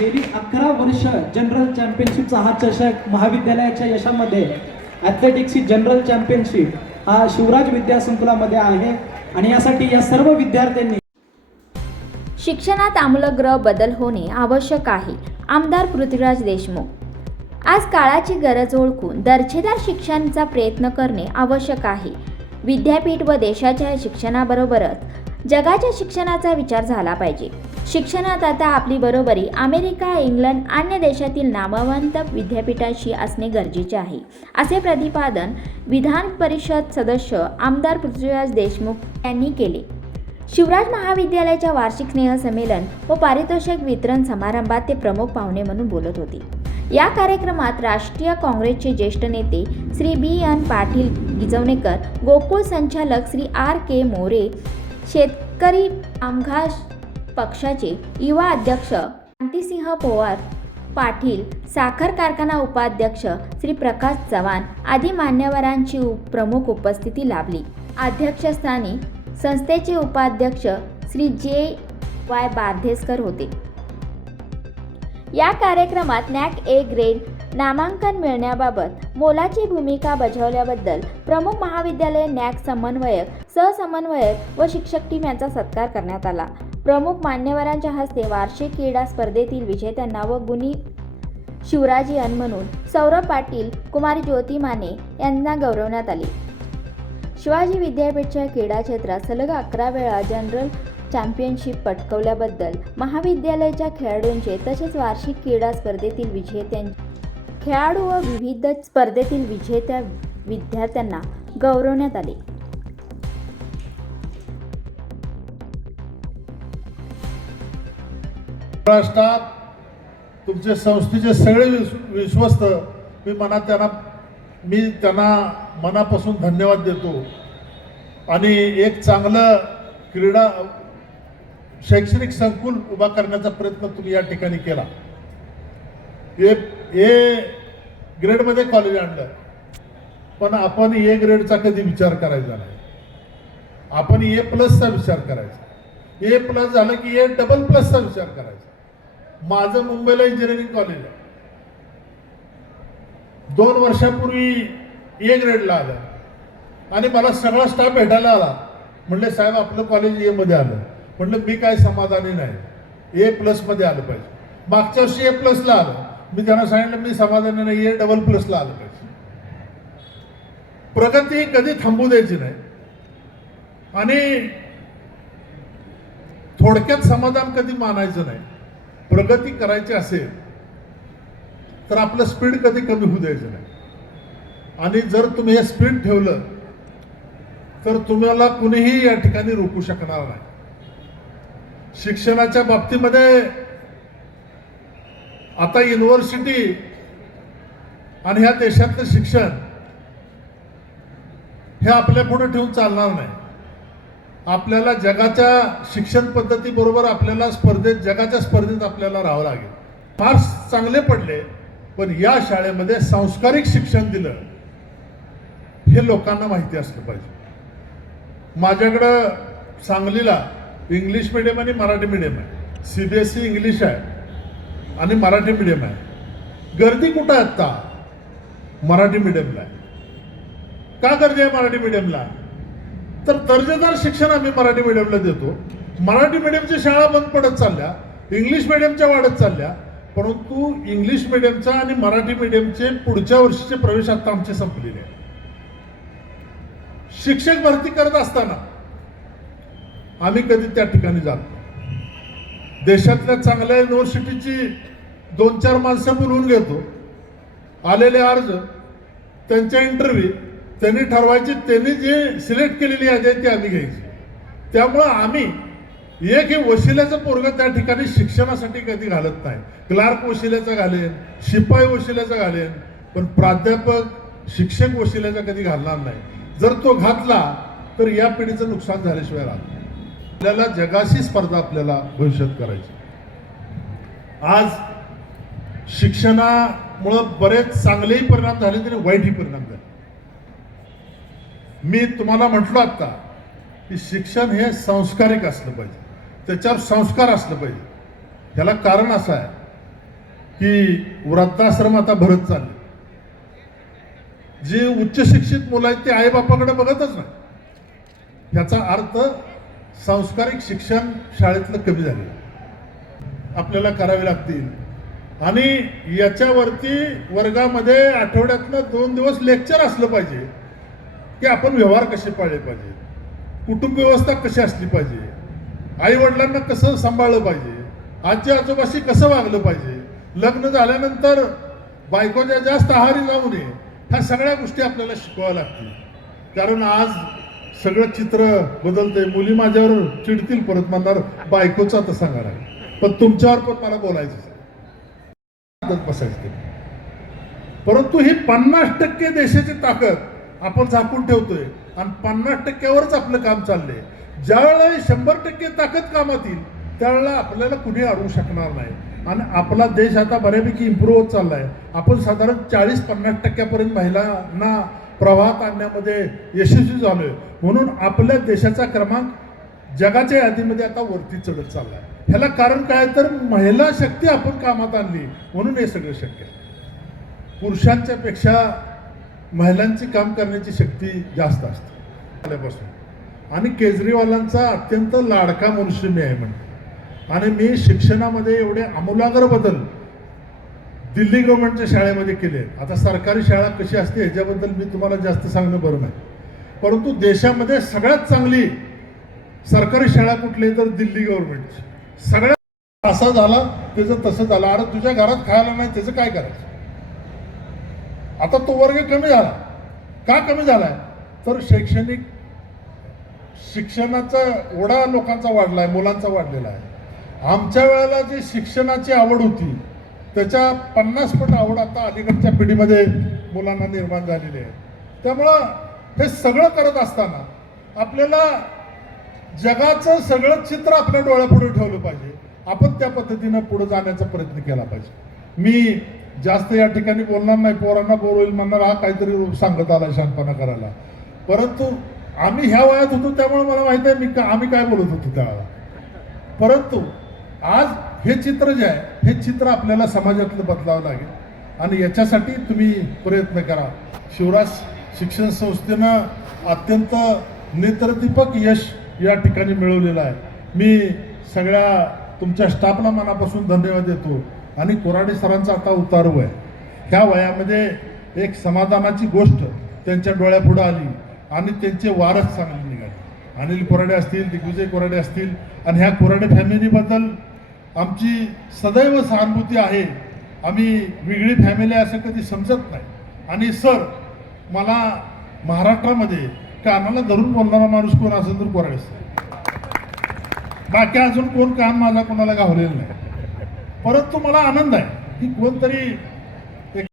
गेली अकरा वर्ष जनरल चॅम्पियनशिपचा हा चषक महाविद्यालयाच्या यशामध्ये ॲथलेटिक्सची जनरल चॅम्पियनशिप हा शिवराज विद्यासंकुलामध्ये आहे. आणि यासाठी या सर्व विद्यार्थ्यांनी शिक्षणात आमूलग्र बदल होणे आवश्यक आहे आमदार पृथ्वीराज देशमुख. आज काळाची गरज ओळखून दर्जेदार शिक्षणाचा प्रयत्न करणे आवश्यक आहे. विद्यापीठ व देशाच्या शिक्षणाबरोबरच जगाच्या शिक्षणाचा विचार झाला पाहिजे. शिक्षणात आता आपली बरोबरी अमेरिका इंग्लंड अन्य देशातील नामवंत विद्यापीठाशी असणे गरजेचे आहे. असे प्रतिपादन विधान परिषद सदस्य आमदार पृथ्वीराज देशमुख यांनी केले. शिवराज महाविद्यालयाच्या वार्षिक स्नेहसंमेलन व पारितोषिक वितरण समारंभात ते प्रमुख पाहुणे म्हणून बोलत होते. या कार्यक्रमात राष्ट्रीय काँग्रेसचे ज्येष्ठ नेते श्री बी एन पाटील गिजवणेकर गोकुळ संचालक श्री आर के मोरे शेतकरी आमघा पक्षाचे युवा अध्यक्ष क्रांतिसिंह पोवार पाटील साखर कारखाना उपाध्यक्ष श्री प्रकाश चव्हाण आदी मान्यवरांची प्रमुख उपस्थिती लाभली. अध्यक्षस्थानी संस्थेचे उपाध्यक्ष श्री जे वाय बार्धेसकर होते. या कार्यक्रमात नॅक ए ग्रेड नामांकन मिळण्याबाबत मोलाची भूमिका बजावल्याबद्दल प्रमुख महाविद्यालय नॅक समन्वयक सहसमन्वयक व शिक्षक टीम यांचा सत्कार करण्यात आला. प्रमुख मान्यवरांच्या हस्ते वार्षिक क्रीडा स्पर्धेतील विजेत्यांना व गुणी शिवराजियन म्हणून सौरभ पाटील कुमारी ज्योती माने यांना गौरवण्यात आले. शिवाजी विद्यापीठच्या क्रीडा क्षेत्रात सलग अकरा वेळा जनरल चॅम्पियनशिप पटकवल्याबद्दल महाविद्यालयाच्या खेळाडूंचे तसेच वार्षिक क्रीडा स्पर्धेतील विजेत्यां खेळाडू व विविध स्पर्धेतील विजेत्या विद्यार्थ्यांना गौरवण्यात आले. महाराष्ट्रात तुमचे संस्थेचे सगळे विश्वस्त मी मनात त्यांना मी त्यांना मनापासून धन्यवाद देतो. आणि एक चांगलं क्रीडा शैक्षणिक संकुल उभा करण्याचा प्रयत्न तुम्ही या ठिकाणी केला. हे ए ग्रेडमध्ये कॉलेज आणलं. पण आपण ए ग्रेडचा कधी विचार करायचा नाही. आपण ए प्लसचा विचार करायचा. ए प्लस झालं की ए डबल प्लसचा विचार करायचा. माझं मुंबईला इंजिनिअरिंग कॉलेज आहे. दोन वर्षापूर्वी ए ग्रेडला आलं. आणि मला सगळा स्टाफ भेटायला आला. म्हणले साहेब आपलं कॉलेज ए मध्ये आलं. म्हटलं मी काय समाधानी नाही. ए प्लसमध्ये आलं पाहिजे. मागच्या वर्षी ए प्लसला आलं. मी त्यांना सांगितलं मी समाधानी नाही ए डबल प्लसला आलं. पाहिजे प्रगती कधी थांबू द्यायची नाही. आणि थोडक्यात समाधान कधी मानायचं नाही. प्रगती करायची असेल तर आपलं स्पीड कधी कमी होऊ द्यायचं नाही. आणि जर तुम्ही हे स्पीड ठेवलं तर तुम्हाला कुणीही या ठिकाणी रोखू शकणार नाही. शिक्षणाच्या बाबतीमध्ये आता युनिव्हर्सिटी आणि ह्या देशातलं शिक्षण हे आपल्या पुढे ठेवून चालणार नाही. आपल्याला जगाच्या शिक्षण पद्धतीबरोबर आपल्याला स्पर्धेत जगाच्या स्पर्धेत आपल्याला राहावं लागेल. मार्क्स चांगले पडले पण या शाळेमध्ये सांस्कारिक शिक्षण दिलं हे लोकांना माहिती असलं पाहिजे. माझ्याकडं सांगलीला इंग्लिश मिडियम आणि मराठी मिडियम आहे. C B S C English आहे. आणि मराठी मिडियम आहे. गर्दी कुठं आहे आत्ता? मराठी मिडियमला आहे. का गर्दी आहे मराठी मिडियमला तर दर्जेदार शिक्षण आम्ही मराठी मिडियमला देतो. मराठी मिडियमच्या शाळा बंद पडत चालल्या इंग्लिश मिडियमच्या वाढत चालल्या परंतु इंग्लिश मिडियमचा आणि मराठी मिडियमचे पुढच्या वर्षीचे प्रवेश आता आमचे संपलेले आहेत. शिक्षक भरती करत असताना आम्ही कधी त्या ठिकाणी जातो देशातल्या चांगल्या युनिव्हर्सिटीची दोन चार माणसं बोलवून घेतो. आलेले अर्ज त्यांच्या इंटरव्ह्यू त्यांनी ठरवायचे त्यांनी जे सिलेक्ट केलेली यादी आहे ती आम्ही घ्यायची. त्यामुळं आम्ही एक हे वशिल्याचं पोरग त्या ठिकाणी शिक्षणासाठी कधी घालत नाही. क्लार्क वशिल्याचा घालेन शिपाई वशिल्याचा घालेन पण प्राध्यापक शिक्षक वशिल्याचा कधी घालणार नाही. जर तो घातला तर या पिढीचं नुकसान झाल्याशिवाय राहत आपल्याला जगाशी स्पर्धा आपल्याला भविष्यात करायची. आज शिक्षणामुळं बरेच चांगलेही परिणाम झाले तरी वाईटही परिणाम झाले. मी तुम्हाला म्हटलो आत्ता की शिक्षण हे संस्कारिक असलं पाहिजे. त्याच्यावर संस्कार असलं पाहिजे. त्याला कारण असं आहे की वृद्धाश्रम आता भरत चालले. जे उच्च शिक्षित मुलं आहेत ते आईबापाकडे बघतच नाही. याचा अर्थ सांस्कारिक शिक्षण शाळेतलं कमी झाले आपल्याला करावे लागतील. आणि याच्यावरती वर्गामध्ये आठवड्यातनं दोन दिवस लेक्चर असलं पाहिजे की आपण व्यवहार कसे पाळले पाहिजे कुटुंब व्यवस्था कशी असली पाहिजे आई वडिलांना कसं सांभाळलं पाहिजे आजी आजोबाशी कसं वागलं पाहिजे लग्न झाल्यानंतर बायकोच्या जास्त आहारी जाऊ नये ह्या सगळ्या गोष्टी आपल्याला शिकवाव्या लागतील. कारण आज सगळं चित्र बदलतंय मुली माझ्यावर चिडतील परत म्हणणार बायकोचा तसा आहे पण तुमच्यावर पण मला बोलायचं ताकद बसायची परंतु ही पन्नास टक्के देशाची ताकद आपण झाकून ठेवतोय. आणि पन्नास टक्क्यावरच आपलं काम चाललंय. ज्यावेळेला शंभर टक्के ताकद कामात येईल त्यावेळेला आपल्याला कुणी अडवू शकणार नाही. आणि आपला देश आता बऱ्यापैकी इम्प्रूव्ह होत चाललाय. आपण साधारण चाळीस पन्नास टक्क्यापर्यंत महिलांना प्रवाहात आणण्यामध्ये यशस्वी झालोय. म्हणून आपल्या देशाचा क्रमांक जगाच्या यादीमध्ये आता वरती चढत चाललाय. ह्याला कारण काय? तर महिला शक्ती आपण कामात आणली म्हणून हे सगळं शक्य आहे. पुरुषांच्या पेक्षा महिलांची काम करण्याची शक्ती जास्त असते. आल्यापासून. आणि केजरीवालांचा अत्यंत लाडका मनुष्य मी आहे म्हणतो आणि मी शिक्षणामध्ये एवढे आमूलाग्र बदल दिल्ली गव्हर्नमेंटच्या शाळेमध्ये केले आता सरकारी शाळा कशी असते ह्याच्याबद्दल मी तुम्हाला जास्त सांगणं बरं नाही. परंतु देशामध्ये सगळ्यात चांगली सरकारी शाळा कुठली तर दिल्ली गव्हर्नमेंटची सगळ्या असा झाला त्याचं तसं झालं. अरे तुझ्या घरात खायला नाही त्याचं काय करायचं? आता तो वर्ग कमी झाला. का कमी झालाय? तर शैक्षणिक शिक्षणाचा ओढा लोकांचा वाढलाय मुलांचा वाढलेला आहे. आमच्या वेळेला जी शिक्षणाची आवड होती त्याच्या पन्नास पट आवड आता अलीकडच्या पिढीमध्ये मुलांना निर्माण झालेली आहे. त्यामुळं हे सगळं करत असताना आपल्याला जगाचं सगळं चित्र आपल्या डोळ्यापुढे ठेवलं पाहिजे. आपण त्या पद्धतीनं पुढे जाण्याचा प्रयत्न केला पाहिजे. मी जास्त या ठिकाणी बोलणार नाही पोरांना बोर होईल म्हणणार हा काहीतरी सांगत आला शांतपणा करायला. परंतु आम्ही ह्या वयात होतो त्यामुळे मला माहिती आहे मी का आम्ही काय बोलत होतो त्यावेळेला परंतु आज हे चित्र जे आहे हे चित्र आपल्याला समाजातलं बदलावं लागेल. आणि याच्यासाठी तुम्ही प्रयत्न करा. शिवराज शिक्षण संस्थेनं अत्यंत नेत्रदीपक यश या ठिकाणी मिळवलेला आहे. मी सगळ्या तुमच्या स्टाफला मनापासून धन्यवाद देतो आणि कोराडे सरांचा आता उतारू आहे ह्या वयामध्ये एक समाधानाची गोष्ट त्यांच्या डोळ्यापुढं आली आणि त्यांचे वारस चांगले निघाले. अनिल कोराडे असतील दिग्विजय कोराडे असतील आणि ह्या कोराडे फॅमिलीबद्दल आमची सदैव सहानुभूती आहे. आम्ही वेगळी फॅमिली असं कधी समजत नाही. आणि सर मला महाराष्ट्रामध्ये कानाला धरून बोलणारा माणूस कोण असेल तर कोराडे बाकी अजून कोण काम माझा कोणाला गावलेलं नाही. परंतु मला आनंद आहे की कोणतरी